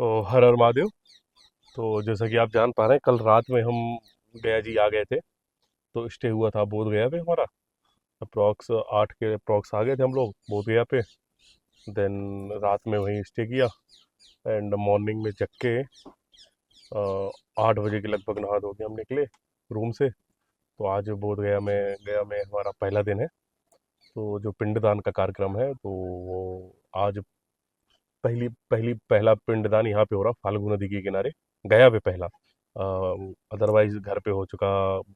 तो हर हर महादेव। तो जैसा कि आप जान पा रहे हैं, कल रात में हम गया जी आ गए थे। तो स्टे हुआ था बोध गया पे हमारा। अप्रॉक्स 8 के अप्रॉक्स आ गए थे हम लोग बोध गया पे। देन रात में वहीं स्टे किया। एंड मॉर्निंग में जग के 8 बजे के लगभग नहा धो के हम निकले रूम से। तो आज बोध गया में हमारा पहला दिन है। तो जो पिंडदान का कार्यक्रम है, तो वो आज पहला पिंडदान यहाँ पे हो रहा, फाल्गु नदी के किनारे, गया पे पहला। अदरवाइज घर पे हो चुका,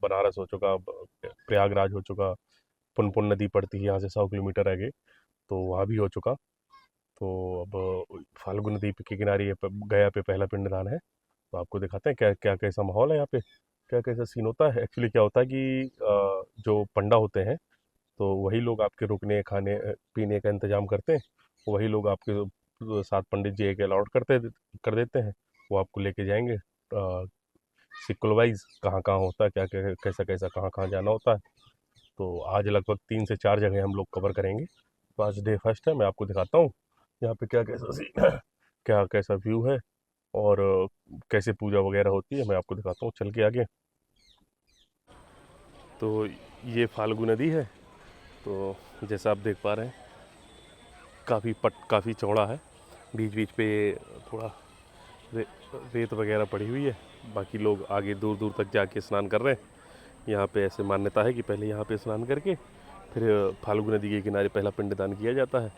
बनारस हो चुका, प्रयागराज हो चुका। पुनपुन नदी पड़ती है यहाँ से 100 किलोमीटर आगे, तो वहाँ भी हो चुका। तो अब फाल्गु नदी के किनारे गया पे पहला पिंडदान है। तो आपको दिखाते हैं क्या क्या कैसा माहौल है यहाँ पे, क्या कैसा सीन होता है। एक्चुअली क्या होता है कि जो पंडा होते हैं, तो वही लोग आपके रुकने खाने पीने का इंतजाम करते हैं। वही लोग आपके साथ पंडित जी एक अलाउट कर देते हैं। वो आपको लेके जाएंगे सिक्वल वाइज, कहाँ कहाँ होता है, क्या क्या कैसा कैसा कहाँ कहाँ जाना होता है। तो आज लगभग 3 से 4 जगह हम लोग कवर करेंगे। तो आज डे फर्स्ट है, मैं आपको दिखाता हूँ यहाँ पे क्या कैसा सीन है, क्या कैसा व्यू है, और कैसे पूजा वगैरह होती है, मैं आपको दिखाता हूँ चल के आगे। तो ये फाल्गु नदी है। तो जैसा आप देख पा रहे हैं, काफ़ी चौड़ा है। बीच बीच पे थोड़ा रे, रेत वगैरह पड़ी हुई है। बाकी लोग आगे दूर दूर तक जाके स्नान कर रहे हैं। यहाँ पे ऐसे मान्यता है कि पहले यहाँ पे स्नान करके फिर फाल्गु नदी के किनारे पहला पिंडदान किया जाता है।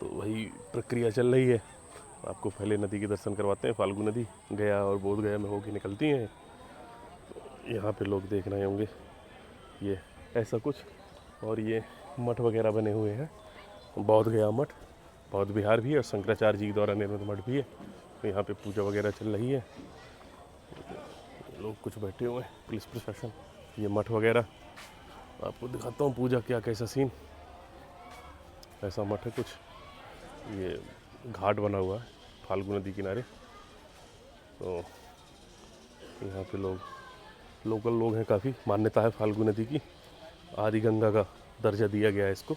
तो वही प्रक्रिया चल रही है। आपको पहले नदी के दर्शन करवाते हैं। फाल्गु नदी गया और बोध गया में होके निकलती हैं। यहाँ पे लोग देख रहे होंगे ये ऐसा कुछ। और ये मठ वगैरह बने हुए हैं, बौद्ध गया मठ, बौद्ध विहार भी है और शंकराचार्य जी के द्वारा निर्मित मठ भी है। तो यहाँ पे पूजा वगैरह चल रही है। लोग कुछ बैठे हुए हैं, पुलिस प्रशासन। ये मठ वगैरह आपको दिखाता हूँ पूजा क्या कैसा सीन। ऐसा मठ है कुछ। ये घाट बना हुआ है फाल्गु नदी किनारे। तो यहाँ पे लोकल लोग हैं, काफ़ी मान्यता है फाल्गु नदी की। आदि गंगा का दर्जा दिया गया है इसको,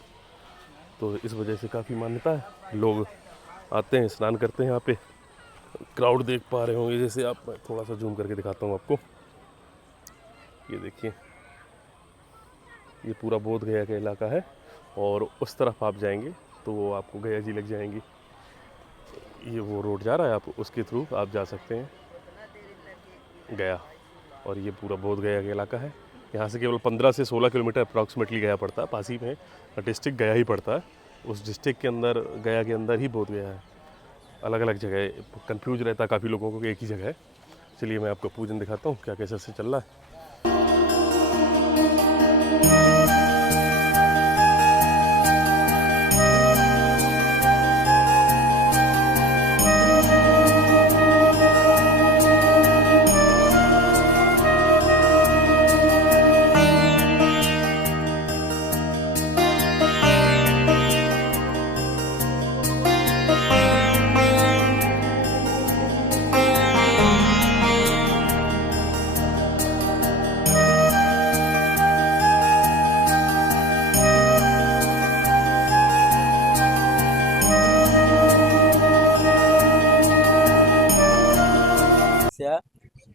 तो इस वजह से काफ़ी मान्यता है। लोग आते हैं, स्नान करते हैं यहाँ पे। क्राउड देख पा रहे होंगे, जैसे आप, मैं थोड़ा सा जूम करके दिखाता हूँ आपको। ये देखिए, ये पूरा बोध गया का इलाका है। और उस तरफ आप जाएंगे तो वो आपको गया जी लग जाएंगी। ये वो रोड जा रहा है, आप उसके थ्रू आप जा सकते हैं गया। और ये पूरा बोध गया का इलाका है। यहाँ से केवल 15 से 16 किलोमीटर अप्रॉक्सीमेटली गया पड़ता है, पास ही में डिस्ट्रिक्ट गया ही पड़ता है। उस डिस्ट्रिक्ट के अंदर, गया के अंदर ही बोध गया है। अलग अलग जगह कंफ्यूज रहता है काफ़ी लोगों को कि एक ही जगह है। चलिए मैं आपको पूजन दिखाता हूँ क्या कैसे से चल रहा है।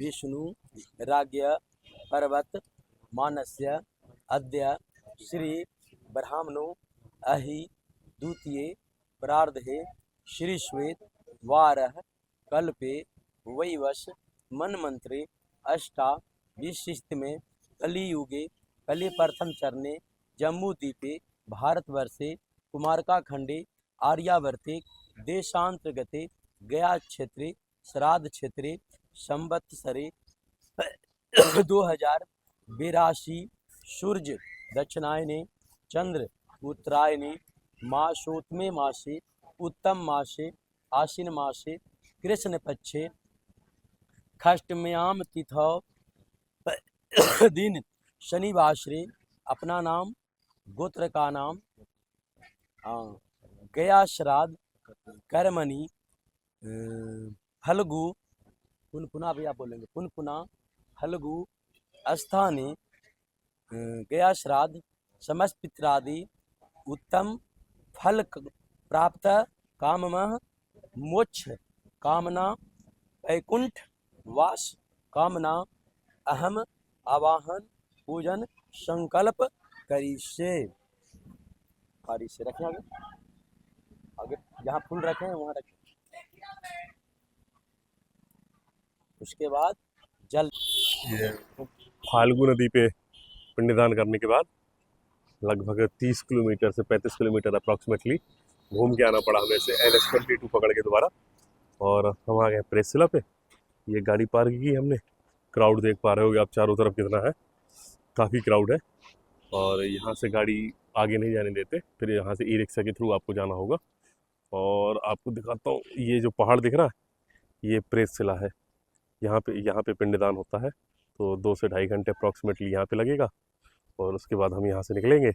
विष्णु राज्ञ पर्वत मानस्य अद्य श्री ब्राह्मणो अहि द्वितीय प्रार्धे श्री श्वेत वारः कल्पे वैवश मनमंत्रे अष्टा विशिष्ट में कलियुगे कलि प्रथम चरणे जम्मूद्वीपे भारतवर्षे कुमारका खंडे आर्यावर्ते देशांतर्गते गया क्षेत्रे श्राद्ध क्षेत्रे संवत्सरे 2082 सूर्य दक्षिणायने चंद्र उत्तरायणे मासोत्तमे मासे उत्तम मासे आश्विन मासे कृष्ण पक्षे खष्टम्याम तिथौ दिन शनिवासरे अपना नाम गोत्र का नाम गया श्राद्ध कर्मणि फल्गु पुनपुना भी आप बोलेंगे पुनपुना फल्गु स्थाने गया श्राद्ध समस्त पित्रादि उत्तम फल प्राप्त काममः मोक्ष कामना वैकुंठ वास कामना अहम आवाहन पूजन संकल्प करिष्ये। खाली से रखें आगे, आगे जहाँ फूल रखे हैं वहाँ रखें। उसके बाद जल ये फाल्गु नदी पे पिंडदान करने के बाद लगभग 30 किलोमीटर से 35 किलोमीटर अप्रॉक्सीमेटली घूम के आना पड़ा हमें से NH-22 पकड़ के दोबारा। और हम आ गए प्रेस पे। ये गाड़ी पार्क की हमने। क्राउड देख पा रहे होगे आप चारों तरफ कितना है, काफ़ी क्राउड है। और यहाँ से गाड़ी आगे नहीं जाने देते, फिर यहाँ से ई-रिक्शा के थ्रू आपको जाना होगा। और आपको दिखाता हूँ, ये जो पहाड़ दिख रहा है ये प्रेस शिला है। यहाँ पे पिंडदान होता है। तो 2 से ढाई घंटे अप्रॉक्सीमेटली यहाँ पे लगेगा। और उसके बाद हम यहाँ से निकलेंगे।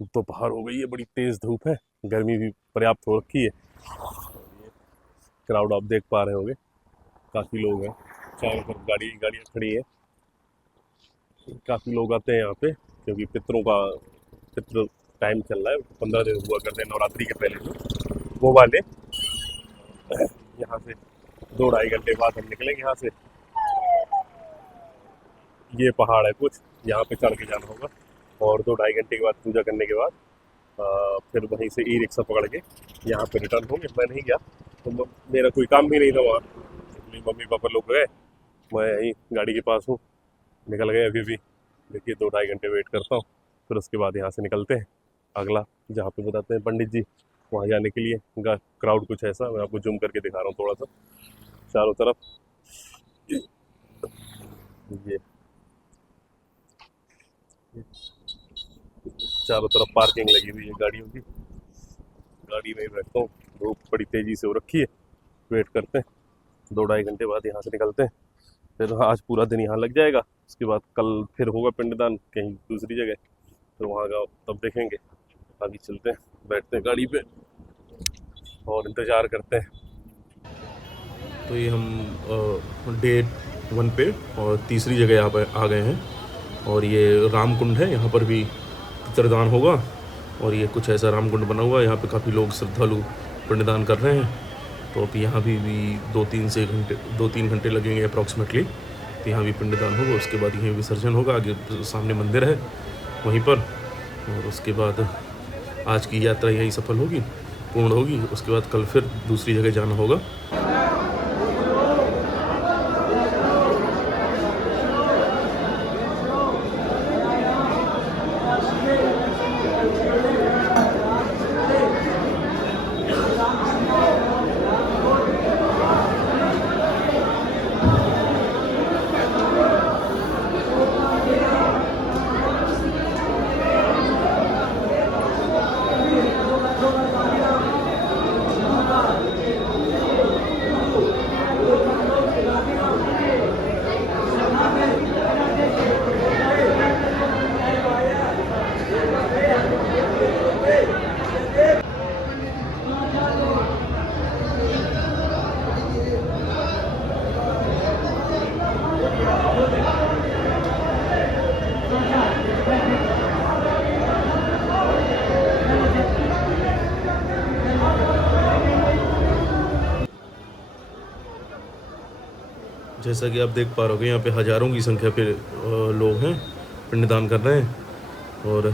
दोपहर हो गई है, बड़ी तेज़ धूप है, गर्मी भी पर्याप्त हो रखी है। क्राउड आप देख पा रहे होंगे, काफ़ी लोग हैं, चारों तरफ गाड़ियाँ खड़ी हैं। काफ़ी लोग आते हैं यहाँ पे क्योंकि पितृ टाइम चल रहा है। 15 दिन हुआ करते हैं नवरात्रि के पहले जो वो वाले। यहाँ से 2 ढाई घंटे बाद हम निकलेंगे यहाँ से। ये पहाड़ है कुछ, यहाँ पे चढ़ के जाना होगा। और 2 ढाई घंटे के बाद पूजा करने के बाद फिर वहीं से ई-रिक्शा पकड़ के यहाँ पे रिटर्न होंगे। मैं नहीं गया, तो मेरा कोई काम भी नहीं था वहाँ, इसलिए मम्मी पापा लोग गए, मैं यहीं गाड़ी के पास हूँ, निकल गए। अभी भी देखिए 2 ढाई घंटे वेट करता हूँ, फिर उसके बाद यहाँ से निकलते हैं अगला जहाँ पे बताते हैं पंडित जी, वहाँ जाने के लिए। क्राउड कुछ ऐसा, मैं आपको जूम करके दिखा रहा हूँ थोड़ा सा चारों तरफ। ये चारों तरफ पार्किंग लगी हुई है गाड़ियों की। गाड़ी में ही बैठता हूँ, धूप बड़ी तेज़ी से हो रखी है। वेट करते हैं, 2 ढाई घंटे बाद यहाँ से निकलते हैं। फिर आज पूरा दिन यहाँ लग जाएगा। उसके बाद कल फिर होगा पिंडदान कहीं दूसरी जगह, तो वहाँ का तब देखेंगे। अभी चलते हैं, बैठते हैं गाड़ी पे और इंतज़ार करते हैं। तो ये हम डे 1 पे और तीसरी जगह यहाँ पर आ गए हैं। और ये राम कुंड है, यहाँ पर भी पितरदान होगा। और ये कुछ ऐसा राम कुंड बना हुआ है, यहाँ पे काफ़ी लोग श्रद्धालु पिंडदान कर रहे हैं। तो अब यहाँ भी 2-3 घंटे लगेंगे अप्रॉक्सीमेटली। तो यहाँ भी पिंडदान होगा, उसके बाद यहीं विसर्जन होगा। आगे सामने मंदिर है वहीं पर। और उसके बाद आज की यात्रा यहीं सफल होगी, पूर्ण होगी। उसके बाद कल फिर दूसरी जगह जाना होगा। जैसा कि आप देख पा रहे हो, यहाँ पे हज़ारों की संख्या पे लोग हैं, पिंडदान कर रहे हैं। और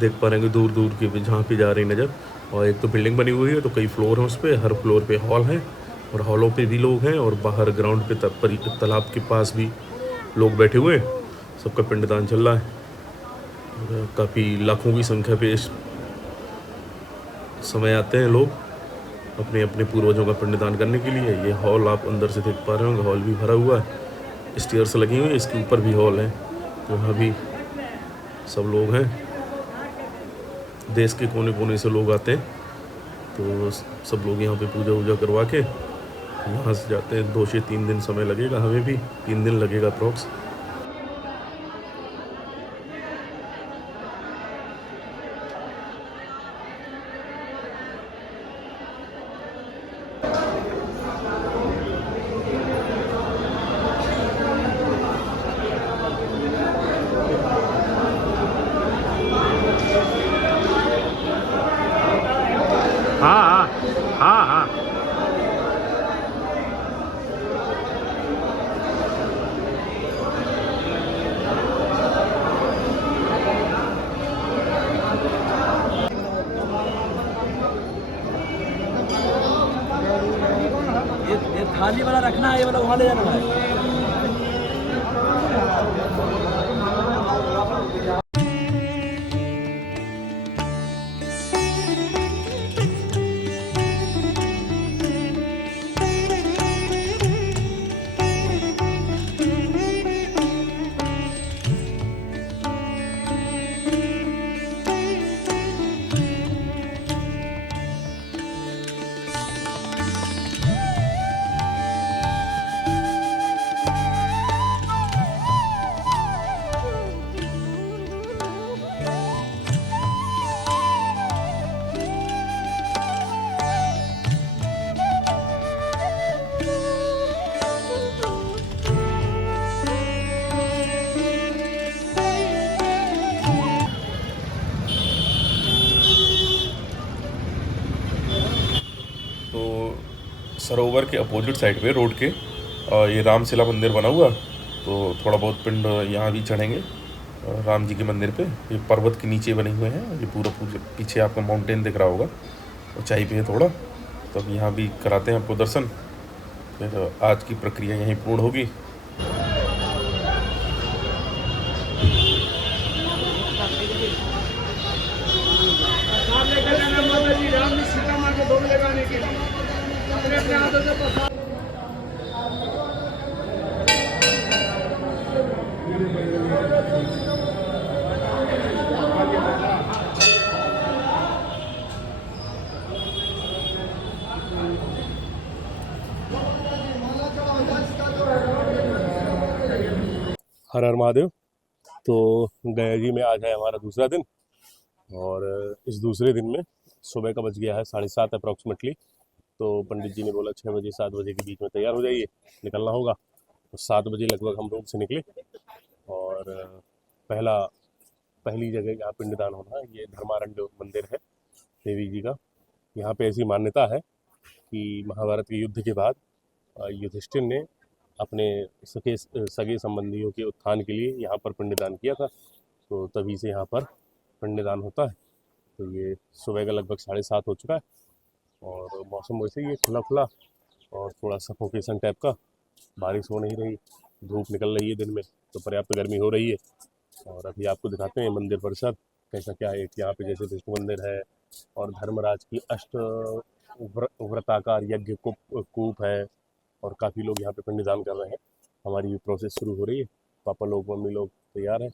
देख पा रहे हैं कि दूर दूर की जहाँ पे जा रही नज़र। और एक तो बिल्डिंग बनी हुई है, तो कई फ्लोर हैं उस पर, हर फ्लोर पे हॉल हैं और हॉलों पे भी लोग हैं। और बाहर ग्राउंड पे तालाब के पास भी लोग बैठे हुए हैं, सबका पिंडदान चल रहा है। और काफ़ी लाखों की संख्या पे इस समय आते हैं लोग अपने अपने पूर्वजों का पिंडदान करने के लिए। ये हॉल आप अंदर से देख पा रहे होंगे, हॉल भी भरा हुआ है, स्टेयर्स लगी हुई है, इसके ऊपर भी हॉल है। तो वहाँ भी सब लोग हैं, देश के कोने कोने से लोग आते हैं। तो सब लोग यहाँ पे पूजा वूजा करवा के यहाँ से जाते हैं। 2 से 3 दिन समय लगेगा, हमें भी 3 दिन लगेगा अप्रॉक्स। हाँ हाँ हाँ हाँ। थाली वाला रखना है, ये वाला वहाँ ले जाना है। तो सरोवर के अपोजिट साइड पे रोड के ये रामशिला मंदिर बना हुआ, तो थोड़ा बहुत पिंड यहाँ भी चढ़ेंगे राम जी के मंदिर पे। ये पर्वत के नीचे बने हुए हैं, ये पूरा पीछे आपको माउंटेन दिख रहा होगा, ऊंचाई पे है थोड़ा, तो अब यहाँ भी कराते हैं आपको दर्शन। फिर आज की प्रक्रिया यहीं पूर्ण होगी। हर हर महादेव। तो गया जी में आज है हमारा दूसरा दिन, और इस दूसरे दिन में सुबह का बज गया है 7:30 अप्रॉक्सीमेटली। तो पंडित जी ने बोला 6 बजे 7 बजे के बीच में तैयार हो जाइए, निकलना होगा। तो 7 बजे लगभग हम रूम से निकले, और पहली जगह जहाँ पिंडदान होना है ये धर्मारण्य मंदिर है देवी जी का। यहाँ पे ऐसी मान्यता है कि महाभारत के युद्ध के बाद युधिष्ठिर ने अपने सगे संबंधियों के उत्थान के लिए यहाँ पर पिंडदान किया था, तो तभी से यहाँ पर पिंडदान होता है। तो ये सुबह का लगभग 7:30 हो चुका है, और मौसम वैसे ही है खुला खुला और थोड़ा सफोकेशन टाइप का। बारिश हो नहीं रही, धूप निकल रही है दिन में, तो पर्याप्त गर्मी हो रही है। और अभी आपको दिखाते हैं मंदिर परिसर कैसा क्या है। यहाँ पे जैसे विष्णु मंदिर है, और धर्मराज की व्रताकार यज्ञ कूप है, और काफ़ी लोग यहाँ पे पिंडदान कर रहे हैं। हमारी भी प्रोसेस शुरू हो रही है, पापा लोग मम्मी लोग तैयार हैं,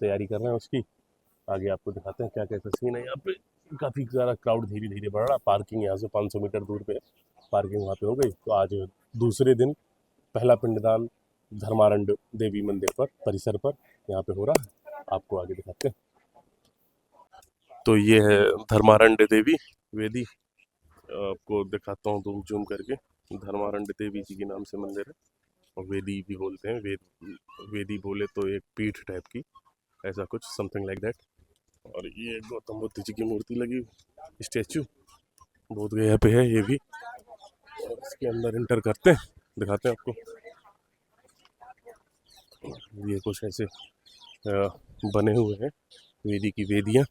तैयारी कर रहे हैं उसकी। आगे आपको दिखाते हैं क्या कैसा सीन है। यहाँ पे काफ़ी सारा क्राउड धीरे धीरे बढ़ रहा। पार्किंग यहाँ से 500 मीटर दूर पे है, पार्किंग वहाँ पे हो गई। तो आज दूसरे दिन पहला पिंडदान धर्मारण्य देवी मंदिर पर परिसर पर यहाँ पे हो रहा है, आपको आगे दिखाते हैं। तो ये है धर्मारण्य देवी वेदी, आपको दिखाता हूँ तो जूम करके। धर्मारण्य देवी जी के नाम से मंदिर है, और वेदी भी बोलते हैं। वेदी बोले तो एक पीठ टाइप की, ऐसा कुछ समथिंग लाइक दैट। और ये गौतम बुद्ध जी की मूर्ति लगी, स्टैचू बोध गया पे है ये भी। और इसके अंदर इंटर करते हैं, दिखाते हैं आपको। ये कुछ ऐसे बने हुए हैं वेदी की वेदियाँ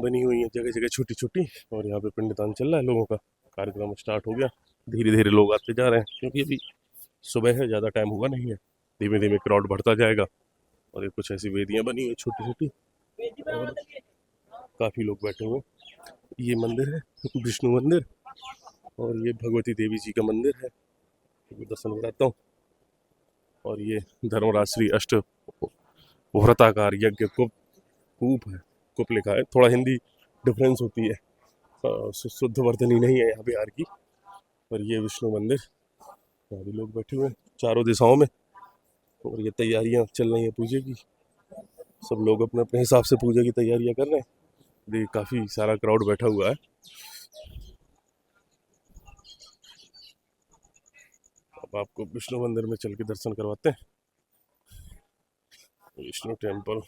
बनी हुई हैं जगह जगह छोटी छोटी। और यहाँ पे पिंडदान चल रहा है, लोगों का कार्यक्रम स्टार्ट हो गया। धीरे धीरे लोग आते जा रहे हैं, क्योंकि अभी सुबह है, ज़्यादा टाइम हुआ नहीं है। धीमे धीमे क्राउड बढ़ता जाएगा। और ये कुछ ऐसी वेदियाँ बनी हुई छोटी छोटी, और काफ़ी लोग बैठे हुए। ये मंदिर है विष्णु मंदिर, और ये भगवती देवी जी का मंदिर है, दर्शन कराता हूँ। और ये धर्मराज श्री अष्ट व्रताकार यज्ञ कूप है, कुप लिखा है। थोड़ा हिंदी डिफरेंस होती है, शुद्ध वर्तनी नहीं है यहाँ बिहार की। और ये विष्णु मंदिर, यहाँ भी लोग बैठे हुए हैं चारों दिशाओं में, और ये तैयारियाँ चल रही हैं पूजा की। सब लोग अपने अपने हिसाब से पूजा की तैयारियाँ कर रहे हैं। देखिए काफ़ी सारा क्राउड बैठा हुआ है। अब आपको विष्णु मंदिर में चल के दर्शन करवाते हैं। विष्णु टेम्पल,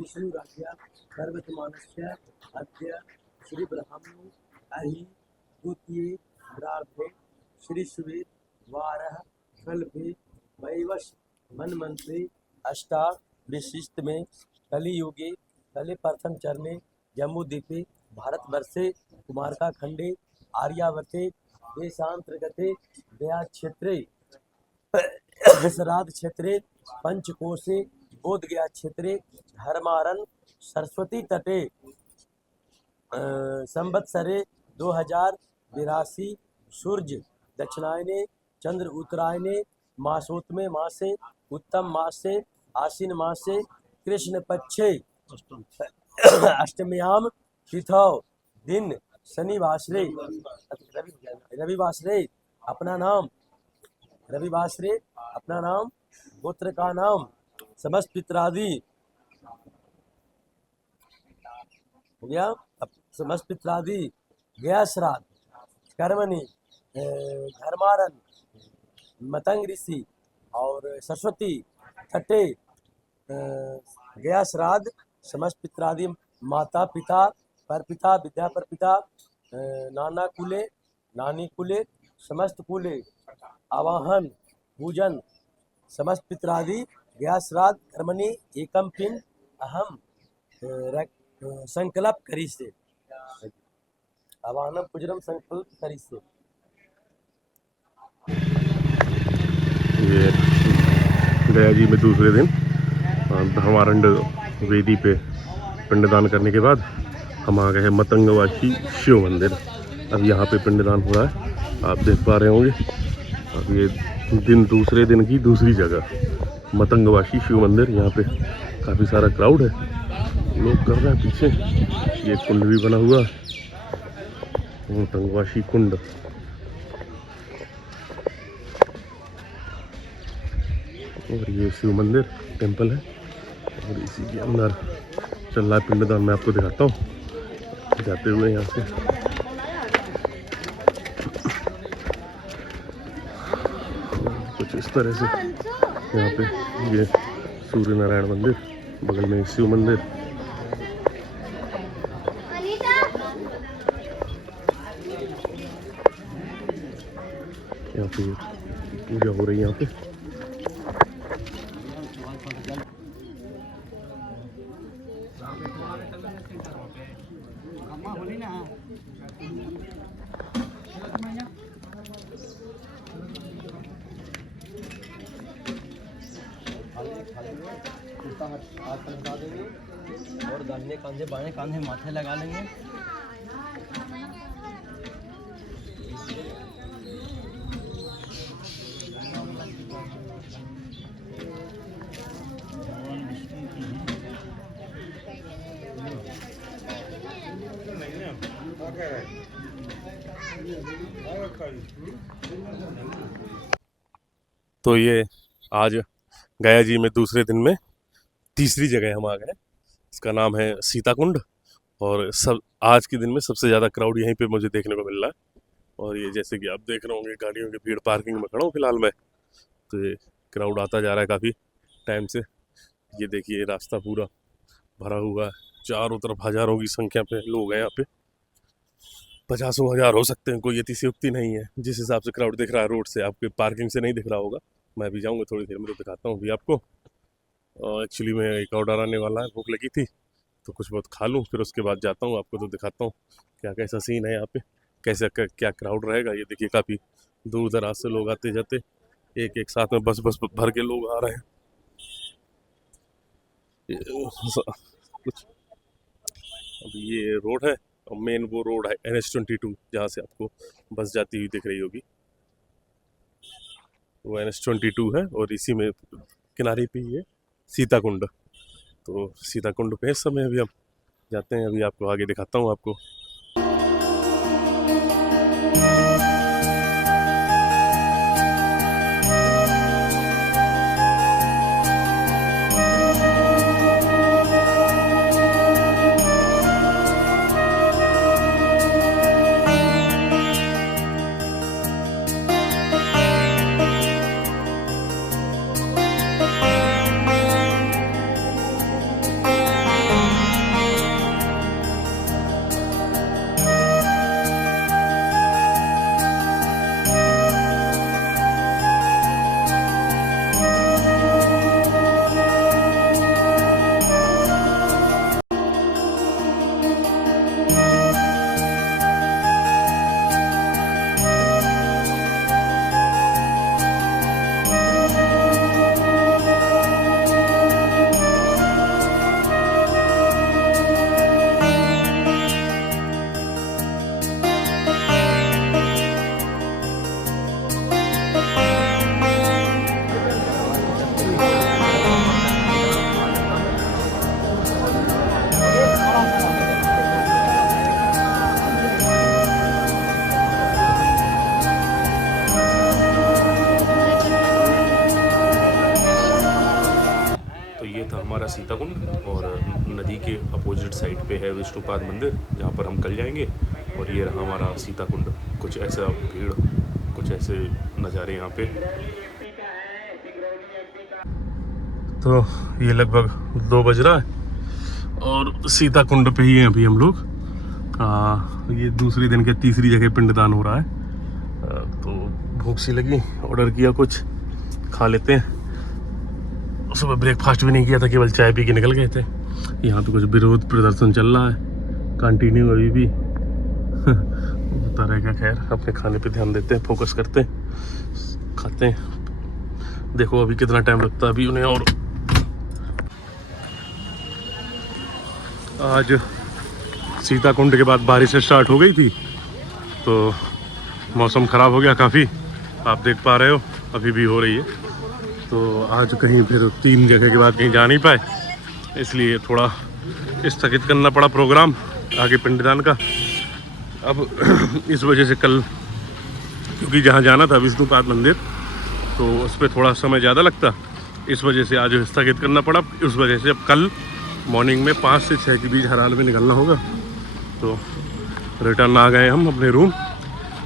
विष्णु राज्य सर्वतमानस्य अद्य श्री ब्रह्मणु अहि द्वितीय प्रार्थे श्री सुवेद वारः कल्पे वैवश मनमंत्री अष्टा विशिष्ट में कलियुगे कले प्रथम चरणे जम्बूद्वीपे भारतवर्षे कुमारका खंडे आर्यावर्ते देशांतर्गते गया क्षेत्रे श्राद्ध क्षेत्रे पंचकोशे बोध गया क्षेत्रे धर्मारण्य सरस्वती तटे संवत्सरे 2082 सूर्य दक्षिणायने चंद्र उत्तरायणे मासोत्तमे मासे उत्तम मासे आश्विन मासे कृष्ण पक्षे अष्टम्याम तिथौ दिन शनिवासरे रविवासरे अपना नाम रविवासरे अपना नाम गोत्र का नाम समस्त पितरादि हो गया। समस्त पितरादि गया श्राद्ध कर्मणि धर्मारन मतंग ऋषि और सरस्वती तटे गया श्राद्ध समस्त पितरादि माता पिता परपिता विद्या परपिता नाना कुले नानी कुले समस्त कुले आवाहन पूजन समस्त पितरादि गया श्राद्ध कर्मणि एकम पिंड अहम संकल्प करिष्ये आवाहनम पूजनम संकल्प करिष्ये। ये गया जी में दूसरे दिन धर्मारंड वेदी पे पिंडदान करने के बाद हम आ गए हैं मतंगवासी शिव मंदिर। अब यहाँ पे पिंडदान हो रहा है, आप देख पा रहे होंगे। अब ये दूसरे दिन की दूसरी जगह मतंगवासी शिव मंदिर, यहाँ पे काफ़ी सारा क्राउड है, लोग कर रहे हैं। पीछे ये कुंड भी बना हुआ है, मतंगवासी कुंड। और ये शिव मंदिर टेंपल है और इसी के अंदर चल रहा है पिंडदान। मैं आपको दिखाता हूँ जाते हुए यहाँ से। कुछ इस तरह से यहाँ पे ये सूर्य नारायण मंदिर, बगल में शिव मंदिर। यहाँ पे पूजा हो रही है यहाँ पे। हाथ लगा देंगे और दाहिने कंधे बाएं कंधे माथे लगा लेंगे। तो ये आज गया जी में दूसरे दिन में तीसरी जगह हम आ गए। इसका नाम है सीताकुंड और सब आज के दिन में सबसे ज़्यादा क्राउड यहीं पे मुझे देखने को मिल रहा है। और ये जैसे कि आप देख रहे होंगे गाड़ियों की भीड़, पार्किंग में खड़ा हूँ फिलहाल मैं, तो ये क्राउड आता जा रहा है काफ़ी टाइम से। ये देखिए रास्ता पूरा भरा हुआ है, चारों तरफ हज़ारों की संख्या पे लोग हैं यहाँ पे, 50,000 हो सकते हैं, कोई अतिशयोक्ति नहीं है। जिस हिसाब से क्राउड दिख रहा है रोड से, आपके पार्किंग से नहीं दिख रहा होगा। मैं भी जाऊँगा थोड़ी देर में, तो दिखाता हूँ अभी आपको। एक्चुअली मैं एक ऑर्डर आने वाला है, भूख लगी थी तो कुछ बहुत खा लूँ, फिर उसके बाद जाता हूँ, आपको तो दिखाता हूँ क्या कैसा सीन है यहाँ पे, कैसे क्या क्राउड रहेगा। ये देखिए काफ़ी दूर दराज से लोग आते जाते, एक एक साथ में बस भर के लोग आ रहे हैं। कुछ अभी ये रोड है, मेन वो रोड है NH22, जहाँ से आपको बस जाती हुई दिख रही होगी, वो NH22 है। और इसी में किनारे पे ही है सीताकुंड। तो सीताकुंड पे इस समय अभी हम जाते हैं, अभी आपको आगे दिखाता हूँ आपको। था हमारा सीताकुंड, और नदी के अपोजिट साइड पे है विष्णुपाद मंदिर, जहाँ पर हम कल जाएंगे। और ये रहा हमारा सीताकुंड। कुछ ऐसा भीड़, कुछ ऐसे नज़ारे यहाँ पे। तो ये लगभग 2 बज रहा है और सीताकुंड पे ही हैं अभी हम लोग। ये दूसरे दिन के तीसरी जगह पिंडदान हो रहा है। तो भूख सी लगी, ऑर्डर किया, कुछ खा लेते हैं। सुबह ब्रेकफास्ट भी नहीं किया था, केवल चाय पी के निकल गए थे। यहाँ पे कुछ विरोध प्रदर्शन चल रहा है, कंटिन्यू अभी भी होता रहेगा। खैर, अपने खाने पे ध्यान देते हैं, फोकस करते हैं, खाते हैं। देखो अभी कितना टाइम लगता है अभी उन्हें। और आज सीताकुंड के बाद बारिश स्टार्ट हो गई थी, तो मौसम ख़राब हो गया काफ़ी। आप देख पा रहे हो अभी भी हो रही है। तो आज कहीं फिर 3 जगह के बाद कहीं जा नहीं पाए, इसलिए थोड़ा स्थगित करना पड़ा प्रोग्राम आगे पिंडदान का। अब इस वजह से कल, क्योंकि जहाँ जाना था विष्णुपाद मंदिर, तो उस पर थोड़ा समय ज़्यादा लगता, इस वजह से आज स्थगित करना पड़ा। उस वजह से अब कल मॉर्निंग में 5 से 6 के बीच हर हाल में निकलना होगा। तो रिटर्न आ गए हम अपने रूम।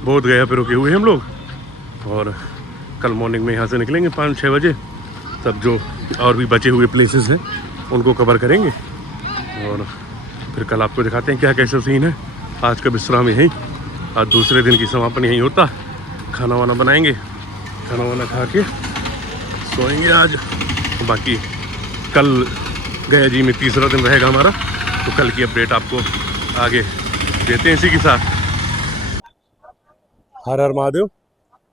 बहुत गया पे रुके हुए हम लोग, और कल मॉर्निंग में यहाँ से निकलेंगे 5-6 बजे। तब जो और भी बचे हुए प्लेसेस हैं उनको कवर करेंगे, और फिर कल आपको दिखाते हैं क्या कैसा सीन है। आज का विश्राम यहीं, आज दूसरे दिन की समापन यहीं होता। खाना वाना बनाएंगे, खाना वाना खा के सोएंगे आज। बाकी कल गया जी में तीसरा दिन रहेगा हमारा, तो कल की अपडेट आपको आगे देते हैं इसी के साथ। हर हर महादेव।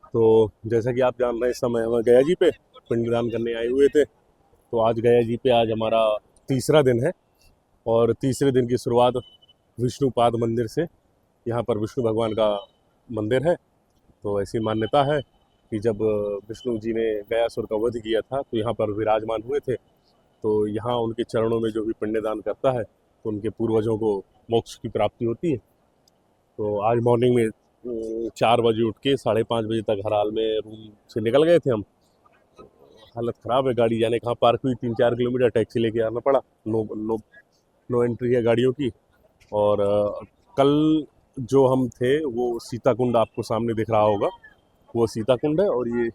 तो जैसा कि आप जान रहे हैं, इस समय हम गया जी पे पिंडदान करने आए हुए थे। तो आज गया जी पे आज हमारा तीसरा दिन है, और तीसरे दिन की शुरुआत विष्णुपाद मंदिर से। यहाँ पर विष्णु भगवान का मंदिर है। तो ऐसी मान्यता है कि जब विष्णु जी ने गयासुर का वध किया था, तो यहाँ पर विराजमान हुए थे। तो यहाँ उनके चरणों में जो भी पिंडदान करता है, तो उनके पूर्वजों को मोक्ष की प्राप्ति होती है। तो आज मॉर्निंग में 4 बजे उठ के 5:30 बजे तक हर हाल में रूम से निकल गए थे हम। हालत ख़राब है, गाड़ी जाने कहाँ पार्क हुई, 3-4 किलोमीटर टैक्सी लेके आना पड़ा। नो एंट्री है गाड़ियों की। और कल जो हम थे वो सीताकुंड, आपको सामने दिख रहा होगा, वो सीताकुंड है। और ये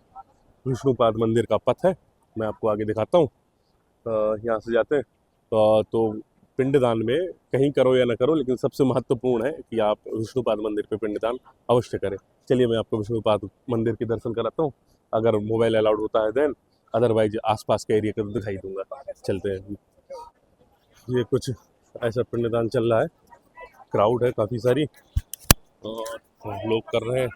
विष्णुपाद मंदिर का पथ है, मैं आपको आगे दिखाता हूँ। यहाँ से जाते हैं तो पिंडदान में कहीं करो या ना करो, लेकिन सबसे महत्वपूर्ण है कि आप विष्णुपाद मंदिर पे पिंडदान अवश्य करें। चलिए मैं आपको विष्णुपाद मंदिर के दर्शन कराता हूँ, अगर मोबाइल अलाउड होता है देन, अदरवाइज आसपास के एरिया का दिखाई दूंगा। चलते हैं। ये कुछ ऐसा पिंडदान चल रहा है, क्राउड है काफ़ी सारी, और लोग कर रहे हैं।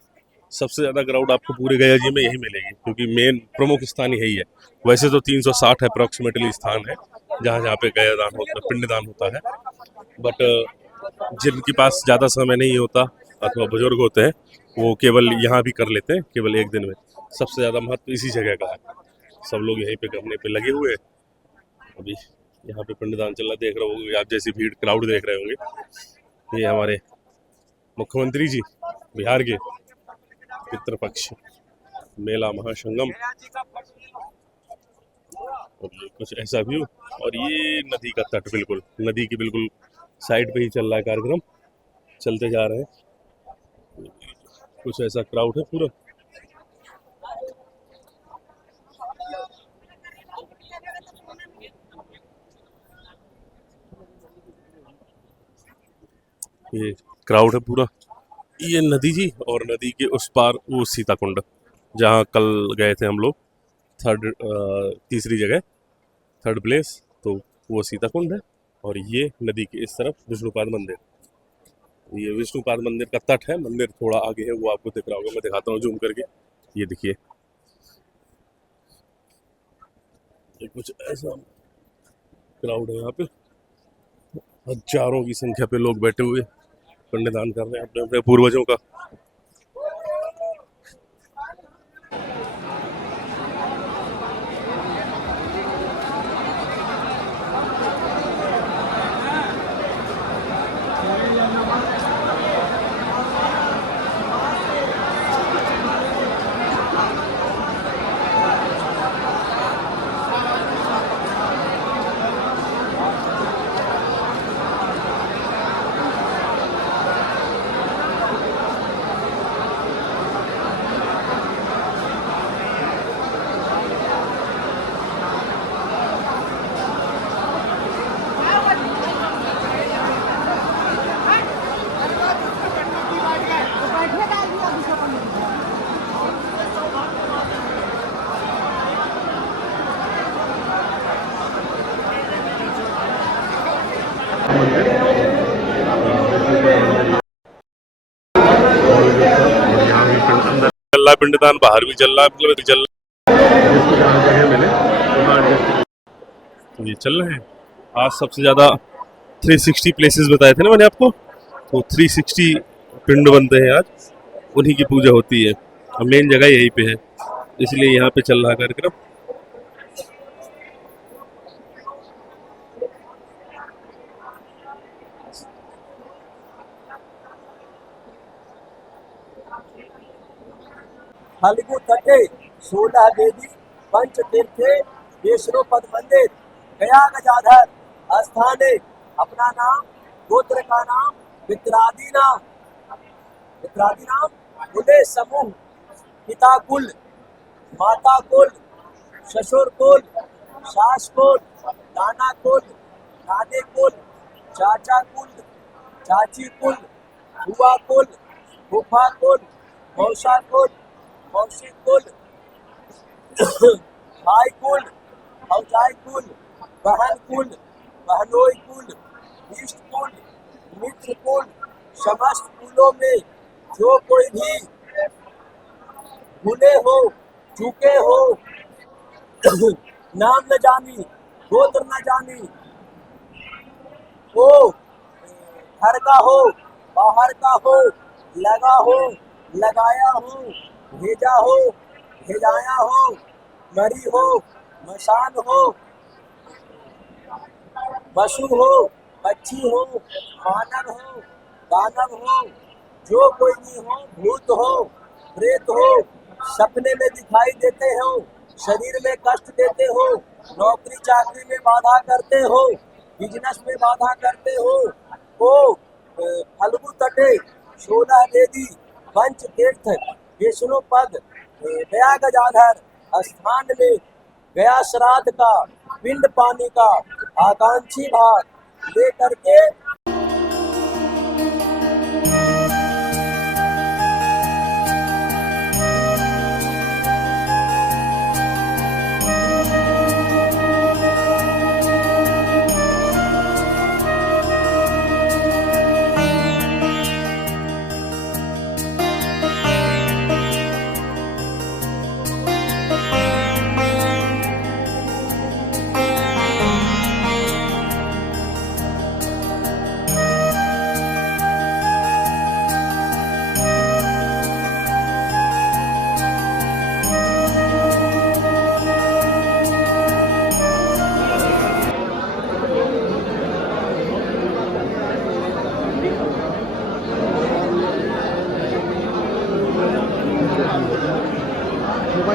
सबसे ज़्यादा क्राउड आपको पूरे गया जी में यही मिलेगी, क्योंकि मेन प्रमुख स्थान यही है। वैसे तो 360 अप्रॉक्सीमेटली स्थान है जहाँ पे गया दान होता है, पिंडदान होता है। बट जिनके पास ज़्यादा समय नहीं होता अथवा बुजुर्ग होते हैं, वो केवल यहाँ भी कर लेते हैं, केवल एक दिन में। सबसे ज़्यादा महत्व इसी जगह का है। सब लोग यहीं पे करने पे लगे हुए हैं। अभी यहाँ पे पिंडदान चल रहा, देख रहे होंगे आप, जैसी भीड़ क्राउड देख रहे होंगे। ये हमारे मुख्यमंत्री जी बिहार के, पितृपक्ष मेला महासंगम, और ये कुछ ऐसा व्यू। और ये नदी का तट, बिल्कुल नदी की बिल्कुल साइड पे ही चल रहा है कार्यक्रम। चलते जा रहे हैं, कुछ ऐसा क्राउड है पूरा। ये क्राउड है पूरा। ये नदी जी, और नदी के उस पार वो सीताकुंड, जहाँ कल गए थे हम लोग। तीसरी जगह, थर्ड प्लेस, तो वो सीताकुंड है। और ये नदी के इस तरफ विष्णुपाद मंदिर। ये विष्णुपाद मंदिर का तट है, मंदिर थोड़ा आगे है, वो आपको दिख रहा होगा, मैं दिखाता हूँ जूम करके। ये देखिए, ये कुछ ऐसा क्राउड है यहाँ पे, हजारों की संख्या पे लोग बैठे हुए पिंडदान कर रहे हैं अपने अपने पूर्वजों का। पिंडदान बाहर भी चल रहा है, मतलब चल जगह मिले तो ये चल रहे हैं। आज सबसे ज़्यादा 360 प्लेसेस बताए थे ना मैंने आपको, तो 360 पिंड बनते हैं आज, उन्हीं की पूजा होती है। और मेन जगह यहीं पे है, इसलिए यहाँ पे चल रहा कार्यक्रम। फल्गु तटे 16 वेदी पंच तीर्थे वैष्णो पद मंदिर गया गजाधर स्थाने। अपना नाम, गोत्र का नाम, पितरादि नाम उदय समूह, पिता कुल, माता कुल, ससुर कुल, सास कुल, नाना कुल, नाने कुल, चाचा कुल, चाची कुल, बुआ कुल, फूफा कुल, मौसा कुल, मौसी कुल, भाई कुल, भौजाई कुल, बहन कुल, बहनोई कुल, इष्ट कुल, मित्र कुल, समस्त कुलों में जो कोई भी भूले हो, चूके हो, नाम न जानी, गोत्र न जानी, वो घर का हो, बाहर का हो, लगा हो, लगाया हो, भेजा हो, भेजाया हो, मरी हो, मसान हो, पशु हो, पक्षी हो, मानव हो, दानव हो, जो कोई भी हो, भूत हो, प्रेत हो, सपने में दिखाई देते हो, शरीर में कष्ट देते हो, नौकरी चाकरी में बाधा करते हो, बिजनेस में बाधा करते हो, वो फल्गु तटे 16 वेदी पंच तीर्थ वैष्णो पद गया गजाधर स्थान में गया श्राद्ध का पिंड पानी का आकांक्षी भाग लेकर के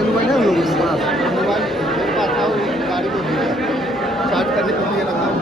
मोबाइल है उन लोगों के पास। मोबाइल मेरे पास था, वो गाड़ी को दिया चार्ज करने के लिए रखा हूँ।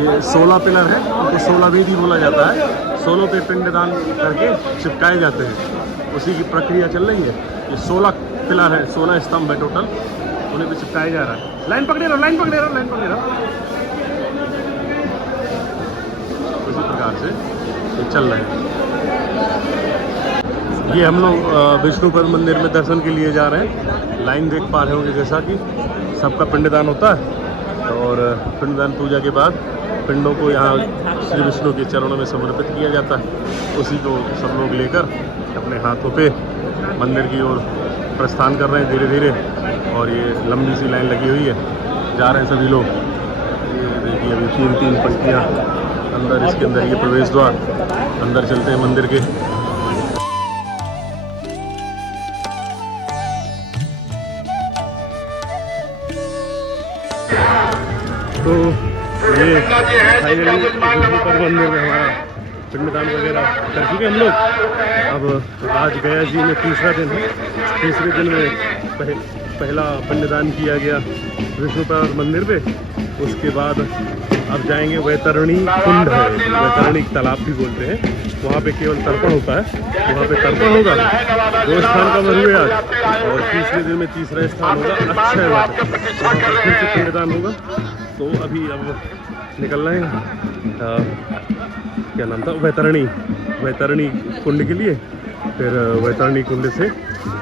ये 16 पिलर है, उनको 16 वेदी बोला जाता है। 16 पे पिंडदान करके चिपकाए जाते हैं, उसी की प्रक्रिया चल रही है। ये 16 पिलर है, 16 स्तंभ है टोटल, उन्हें पे चिपकाया जा रहा है। लाइन पकड़े रहो, लाइन पकड़े रहो, लाइन पकड़े रहो। इसी प्रकार से ये चल रहे हैं। ये हम लोग विष्णु पद मंदिर में दर्शन के लिए जा रहे हैं। लाइन देख पा रहे होंगे, जैसा कि सबका पिंडदान होता है और पिंडदान पूजा के बाद पिंडों को यहाँ श्री विष्णु के चरणों में समर्पित किया जाता है। उसी को सब लोग लेकर अपने हाथों पे मंदिर की ओर प्रस्थान कर रहे हैं धीरे धीरे। और ये लंबी सी लाइन लगी हुई है, जा रहे हैं सभी लोग। ये ये अभी 3 पलटियाँ अंदर, इसके अंदर ये प्रवेश द्वार, अंदर चलते हैं मंदिर के। तो ये फाइनली पर मंदिर में हमारा पिंडदान वगैरह कर चुके हम लोग। अब आज गया जी में तीसरा दिन है। तीसरे दिन में पहला पिंडदान किया गया विष्णुपाद मंदिर पे। उसके बाद अब जाएंगे वैतरणी कुंड है, वैतरणी तालाब भी बोलते हैं, वहाँ पे केवल तर्पण होता है, वहाँ पे तर्पण होगा। 2 स्थान का हुए आज, और तीसरे दिन में तीसरा स्थान होगा अक्षय वट, वहाँ पर फिर से पिंडदान होगा। तो अभी अब निकल रहे हैं क्या नाम था, वैतरणी कुंड के लिए। फिर वैतरणी कुंड से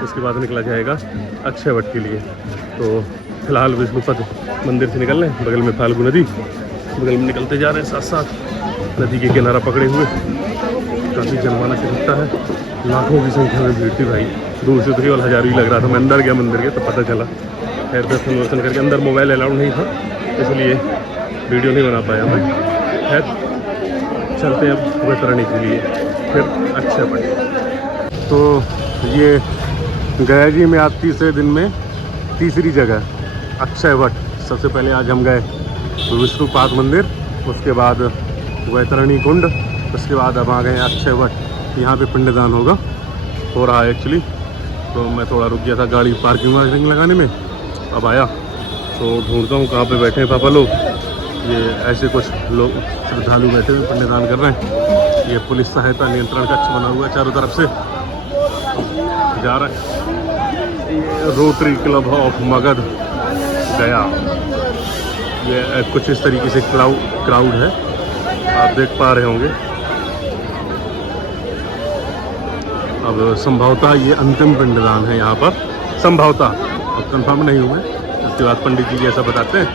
उसके बाद निकला जाएगा अक्षय वट के लिए। तो फिलहाल विष्णुपद मंदिर से निकल रहे हैं, बगल में फाल्गु नदी, बगल में निकलते जा रहे हैं, साथ साथ नदी के किनारा पकड़े हुए। काफ़ी जनमानस से दिखता है, लाखों की संख्या में भीड़ थी भाई। दूर से तो केवल 1000 ही लग रहा था। मैं अंदर गया मंदिर के तो पता चला। खैर दर्शन वर्शन करके, अंदर मोबाइल अलाउड नहीं था इसलिए वीडियो नहीं बना पाया मैं। खैर चलते हैं अब वैतरणी के लिए, फिर अक्षय वट। तो ये गया जी में आज तीसरे दिन में तीसरी जगह अक्षय वट। सबसे पहले आज हम गए विष्णुपाद मंदिर, उसके बाद वैतरणी कुंड, उसके बाद अब आ गए अक्षय वट। यहाँ पे पिंडदान हो रहा है एक्चुअली। तो मैं थोड़ा रुक गया था गाड़ी पार्किंग लगाने में, अब आया तो ढूंढता हूँ कहाँ पे बैठे हैं पापा लोग। ये ऐसे कुछ लोग श्रद्धालु बैठे हुए पिंडदान कर रहे हैं। ये पुलिस सहायता नियंत्रण कक्ष बना हुआ है चारों तरफ से, जा रहा है। ये रोटरी क्लब ऑफ मगध गया। ये कुछ इस तरीके से क्राउड है, आप देख पा रहे होंगे। अब संभवतः ये अंतिम पिंडदान है यहाँ पर, संभवतः, अब कंफर्म नहीं हुआ है। उसके बाद पंडित जी ऐसा बताते हैं,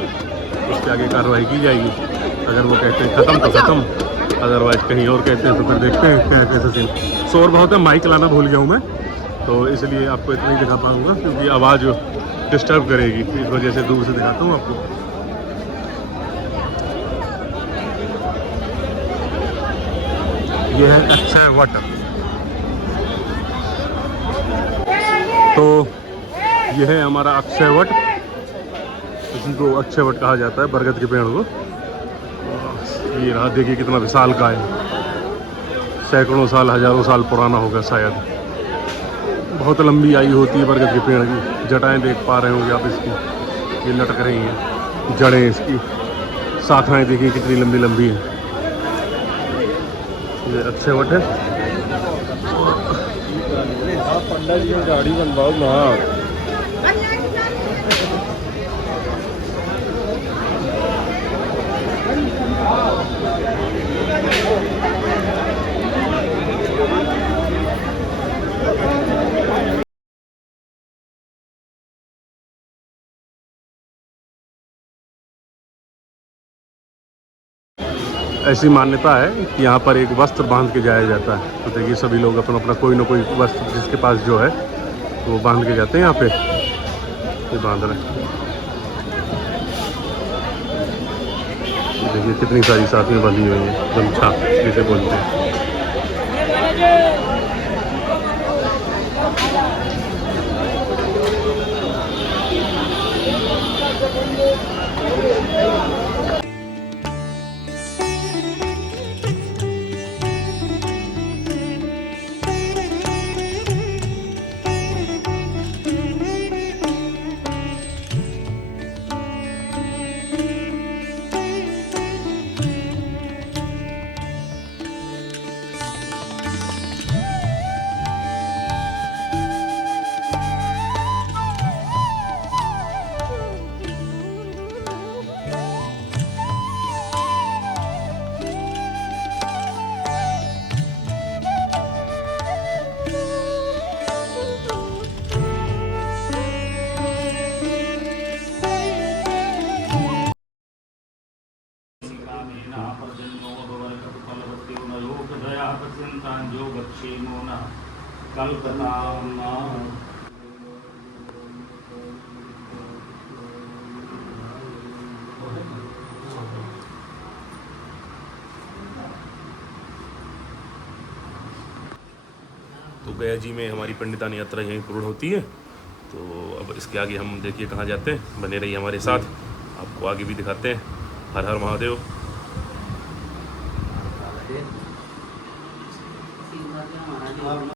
उसके आगे कार्रवाई की जाएगी। अगर वो कहते हैं ख़त्म तो ख़त्म, अदरवाइज कहीं और कहते हैं तो फिर देखते हैं क्या कैसे सीन। शोर बहुत है, माइक लाना भूल गया हूँ मैं, तो इसलिए आपको इतना ही दिखा पाऊँगा क्योंकि आवाज़ डिस्टर्ब करेगी, इस वजह से दूर से दिखाता हूँ आपको। यह है अक्षय वट। तो यह है हमारा अक्षय वट, इसी को अक्षय वट कहा जाता है, बरगद के पेड़ को। ये रहा, देखिए कितना विशाल का है, सैकड़ों साल, हजारों साल पुराना होगा शायद। बहुत लंबी आयु होती है बरगद के पेड़ की। जटाएं देख पा रहे होंगे आप इसकी, ये लटक रही हैं, जड़ें इसकी, शाखाएं देखिए कितनी लंबी लंबी हैं। ये अक्षय वट है। पंडा जी गाड़ी बनवाओ ना। ऐसी मान्यता है कि यहाँ पर एक वस्त्र बांध के जाया जाता है। तो देखिए सभी लोग अपना अपना कोई ना कोई वस्त्र जिसके पास जो है वो बांध के जाते हैं यहाँ पे। ये बांध रहे हैं, देखिए कितनी सारी साथ में बंधी हुई है, गमछा जिसे बोलते हैं। तो गया जी में हमारी पंडितानी यात्रा यहीं पूर्ण होती है। तो अब इसके आगे हम देखिए कहाँ जाते हैं, बने रहिए हमारे साथ, आपको आगे भी दिखाते हैं। हर हर महादेव।